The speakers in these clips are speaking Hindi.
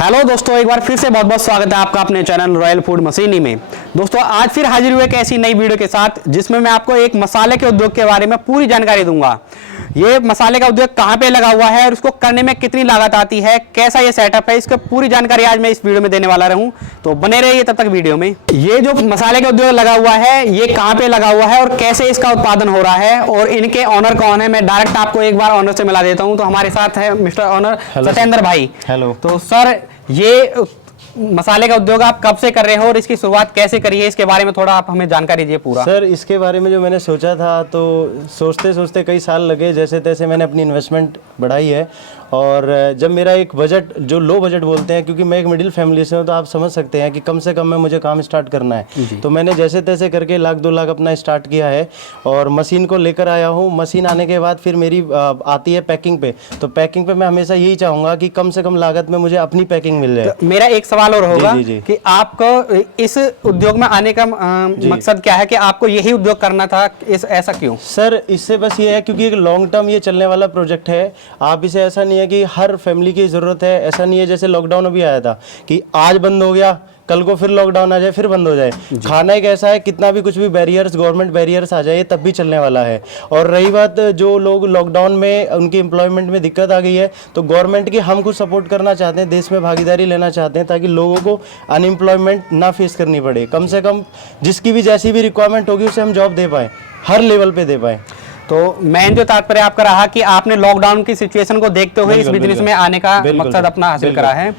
हेलो दोस्तों, एक बार फिर से बहुत बहुत स्वागत है आपका अपने चैनल रॉयल फूड मशीनी में। दोस्तों आज फिर हाजिर हुए एक ऐसी नई वीडियो के साथ जिसमें मैं आपको एक मसाले के उद्योग के बारे में पूरी जानकारी दूंगा। ये मसाले का उद्योग कहाँ पे लगा हुआ है और इसको करने में कितनी लागत आती है, कैसा ये सेटअप है, इसकी पूरी जानकारी आज मैं इस वीडियो में देने वाला रहूं। तो बने रहिए तब तक वीडियो में। ये जो मसाले का उद्योग लगा हुआ है ये कहाँ पे लगा हुआ है और कैसे इसका उत्पादन हो रहा है और इनके ऑनर कौन है, मैं डायरेक्ट आपको एक बार ऑनर से मिला देता हूँ। तो हमारे साथ है मिस्टर ऑनर सत्येंद्र भाई। हेलो। तो सर, ये मसाले का उद्योग आप कब से कर रहे हो और इसकी शुरुआत कैसे करी है, इसके बारे में थोड़ा आप हमें जानकारी दीजिए पूरा। सर, इसके बारे में जो मैंने सोचा था तो सोचते सोचते कई साल लगे, जैसे तैसे मैंने अपनी इन्वेस्टमेंट बढ़ाई है। और जब मेरा एक बजट, जो लो बजट बोलते हैं, क्योंकि मैं एक मिडिल फैमिली से हूँ, तो आप समझ सकते हैं कि कम से कम में मुझे काम स्टार्ट करना है। तो मैंने जैसे तैसे करके 1-2 लाख अपना स्टार्ट किया है और मशीन को लेकर आया हूँ। मशीन आने के बाद फिर मेरी आती है पैकिंग पे। तो पैकिंग पे मैं हमेशा यही चाहूँगा कि कम से कम लागत में मुझे अपनी पैकिंग मिल जाए। तो मेरा एक सवाल और होगा जी। कि आपको इस उद्योग में आने का मकसद क्या है, कि आपको यही उद्योग करना था, ऐसा क्यों? सर, इससे बस ये है क्योंकि एक लॉन्ग टर्म ये चलने वाला प्रोजेक्ट है। आप इसे, ऐसा नहीं है कि हर फैमिली की ज़रूरत है, ऐसा नहीं है जैसे लॉकडाउन अभी आया था कि आज बंद हो गया, कल को फिर लॉकडाउन आ जाए, फिर बंद हो जाए। खाना एक ऐसा है, कितना भी कुछ भी बैरियर्स, गवर्नमेंट बैरियर्स आ जाए, तब भी चलने वाला है। और रही बात जो लोग लॉकडाउन में उनकी एम्प्लॉयमेंट में दिक्कत आ गई है, तो गवर्नमेंट की हम कुछ सपोर्ट करना चाहते हैं, देश में भागीदारी लेना चाहते हैं, ताकि लोगों को अनएम्प्लॉयमेंट ना फेस करनी पड़े। कम से कम जिसकी भी जैसी भी रिक्वायरमेंट होगी उसे हम जॉब दे पाएँ, हर लेवल पर दे पाएँ। तो मेन जो तात्पर्य आपका रहा कि आपने लॉकडाउन की सिचुएशन को देखते हुए इस बिजनेस में आने का मकसद अपना हासिल करा है।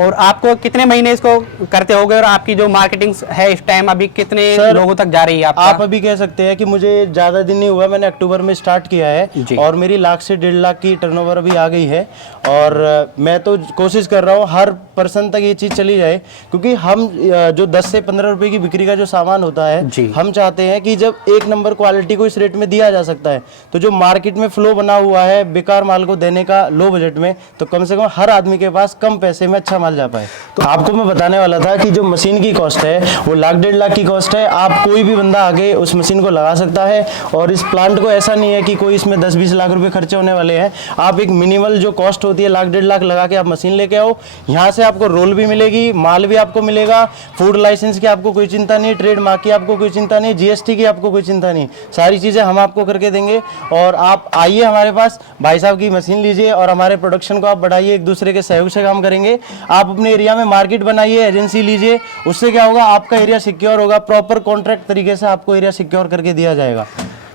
और आपको कितने महीने इसको करते होगे और आपकी जो मार्केटिंग है इस टाइम अभी कितने लोगों तक जा रही है आपका? आप अभी कह सकते हैं कि मुझे ज़्यादा दिन नहीं हुआ, मैंने अक्टूबर में स्टार्ट किया है और मेरी 1 लाख से 1.5 लाख की टर्नओवर अभी आ गई है। और मैं तो कोशिश कर रहा हूँ हर पर्सन तक ये चीज़ चली जाए, क्योंकि हम जो 10 से 15 रुपए की बिक्री का जो सामान होता है, हम चाहते हैं कि जब 1 नंबर क्वालिटी को इस रेट में दिया जा सकता है, तो जो मार्केट में फ्लो बना हुआ है बेकार माल को देने का लो बजट में, तो कम से कम हर आदमी के पास कम पैसे में अच्छा माल जा पाए। तो आपको मैं बताने वाला था कि जो मशीन की कॉस्ट है वो 1 लाख 1.5 लाख की कॉस्ट है। आप कोई भी बंदा आगे उस मशीन को लगा सकता है और इस प्लांट को ऐसा नहीं है कि कोई इसमें 10-20 लाख रुपए खर्चे होने वाले हैं। आप एक मिनिमल जो कॉस्ट होती है 1 लाख 1.5 लाख लगा के आप मशीन लेके आओ। यहाँ से आपको रोल भी मिलेगी, माल भी आपको मिलेगा, फूड लाइसेंस की आपको कोई चिंता नहीं, ट्रेड मार्क की आपको कोई चिंता नहीं, GST की आपको कोई चिंता नहीं, सारी चीज़ें हम आपको करके देंगे। और आप आइए हमारे पास, भाई साहब की मशीन लीजिए और हमारे प्रोडक्शन को आप बढ़ाइए, एक दूसरे के सहयोग से काम करेंगे। आप अपने एरिया में मार्केट बनाइए, एजेंसी लीजिए, उससे क्या होगा, आपका एरिया सिक्योर होगा, प्रॉपर कॉन्ट्रैक्ट तरीके से आपको एरिया सिक्योर करके दिया जाएगा।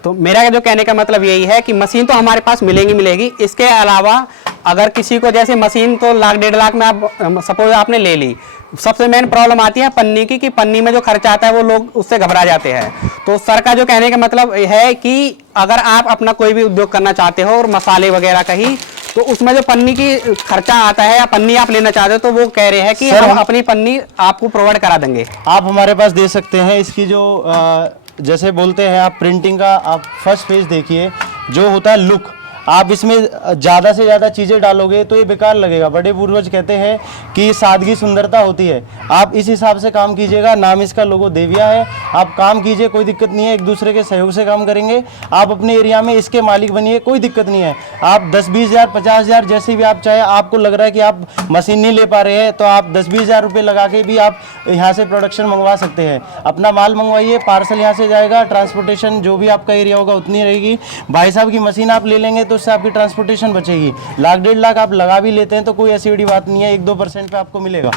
तो मेरा जो कहने का मतलब यही है कि मशीन तो हमारे पास मिलेगी। इसके अलावा अगर किसी को, जैसे मशीन तो 1 लाख 1.5 लाख में आप सपोज आपने ले ली, सबसे मेन प्रॉब्लम आती है पन्नी की, कि पन्नी में जो खर्चा आता है वो लोग उससे घबरा जाते हैं। तो सर का जो कहने का मतलब है कि अगर आप अपना कोई भी उद्योग करना चाहते हो और मसाले वगैरह का ही, तो उसमें जो पन्नी की खर्चा आता है या पन्नी आप लेना चाहते हो, तो वो कह रहे हैं कि हम अपनी पन्नी आपको प्रोवाइड करा देंगे। आप हमारे पास दे सकते हैं। इसकी जो जैसे बोलते हैं आप प्रिंटिंग का, आप फर्स्ट पेज देखिए, जो होता है लुक, आप इसमें ज़्यादा से ज़्यादा चीज़ें डालोगे तो ये बेकार लगेगा। बड़े पूर्वज कहते हैं कि सादगी सुंदरता होती है। आप इस हिसाब से काम कीजिएगा। नाम इसका लोगो देविया है। आप काम कीजिए, कोई दिक्कत नहीं है, एक दूसरे के सहयोग से काम करेंगे। आप अपने एरिया में इसके मालिक बनिए, कोई दिक्कत नहीं है। आप 10-20 हज़ार 50 हज़ार जैसे भी आप चाहे, आपको लग रहा है कि आप मशीन नहीं ले पा रहे हैं, तो आप 10-20 हज़ार रुपये लगा के भी आप यहाँ से प्रोडक्शन मंगवा सकते हैं। अपना माल मंगवाइए, पार्सल यहाँ से जाएगा, ट्रांसपोर्टेशन जो भी आपका एरिया होगा उतनी रहेगी। भाई साहब की मशीन आप ले लेंगे तो उससे आपकी ट्रांसपोर्टेशन बचेगी। 1 लाख 1.5 लाख आप लगा भी लेते हैं तो कोई ऐसी बड़ी बात नहीं है, 1-2% पे आपको मिलेगा।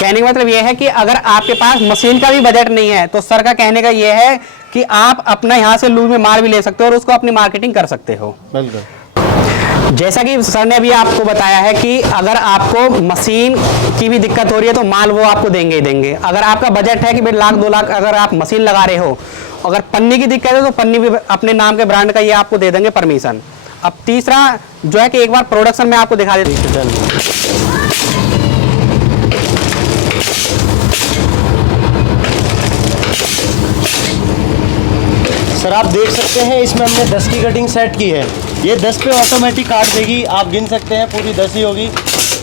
कहने का मतलब यह है कि अगर आपके पास मशीन का भी बजट नहीं है, तो सर का कहने का यह है कि आप अपना यहाँ से लूज में माल भी ले सकते हो और उसको अपनी मार्केटिंग कर सकते हो। बिल्कुल। जैसा कि सर ने अभी आपको बताया है कि अगर आपको मशीन की भी दिक्कत हो रही है तो माल वो आपको देंगे ही देंगे। अगर आपका बजट है कि भाई 1 लाख 2 लाख अगर आप मशीन लगा रहे हो, अगर पन्नी की दिक्कत है तो पन्नी भी अपने नाम के ब्रांड का ये आपको दे देंगे परमिशन। अब तीसरा जो है कि एक बार प्रोडक्शन में आपको दिखा देते हैं। सर, आप देख सकते हैं इसमें हमने 10 की कटिंग सेट की है। ये 10 पे ऑटोमेटिक काट देगी, आप गिन सकते हैं, पूरी 10 ही होगी।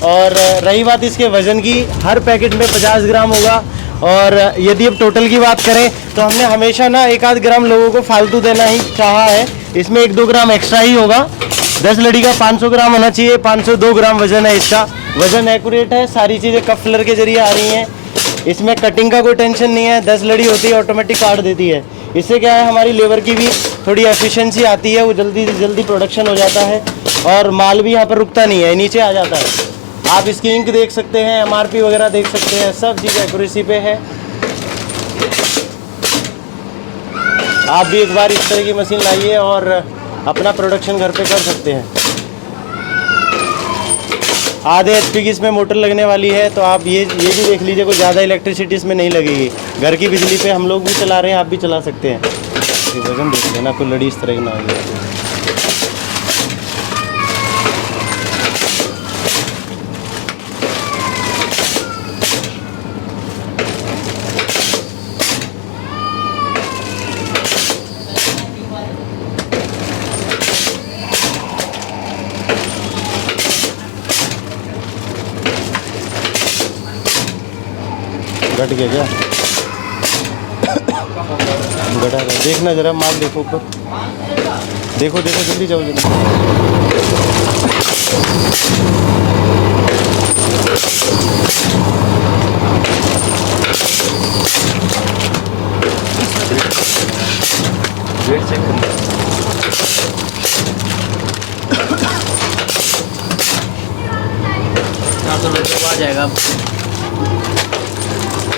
और रही बात इसके वजन की, हर पैकेट में 50 ग्राम होगा। और यदि अब टोटल की बात करें तो हमने हमेशा ना 1-8 ग्राम लोगों को फालतू देना ही चाहा है। इसमें 1-2 ग्राम एक्स्ट्रा ही होगा। 10 लड़ी का 500 ग्राम होना चाहिए। 502 ग्राम वजन है इसका। वजन एक्यूरेट है। सारी चीज़ें कप फिलर के जरिए आ रही हैं। इसमें कटिंग का कोई टेंशन नहीं है। 10 लड़ी होती है, ऑटोमेटिक काट देती है। इससे क्या है, हमारी लेबर की भी थोड़ी एफिशिएंसी आती है, वो जल्दी से जल्दी प्रोडक्शन हो जाता है और माल भी यहाँ पर रुकता नहीं है, नीचे आ जाता है। आप इसकी इंक देख सकते हैं, MRP वगैरह देख सकते हैं, सब चीज़ एक्यूरेसी पे है। आप भी एक बार इस तरह की मशीन लाइए और अपना प्रोडक्शन घर पे कर सकते हैं। आधे HP की इसमें मोटर लगने वाली है, तो आप ये भी देख लीजिए, कोई ज़्यादा इलेक्ट्रिसिटी इसमें नहीं लगेगी। घर की बिजली पे हम लोग भी चला रहे हैं, आप भी चला सकते हैं। ये वजन देख लेना, कोई लड़ी इस तरह की ना हो जाए। घट गया क्या? घटा है, देखना जरा, माल देखो ऊपर, देखो देखो, जल्दी जाओ जल्दी। वेट चेक करना। तो आ जाएगा।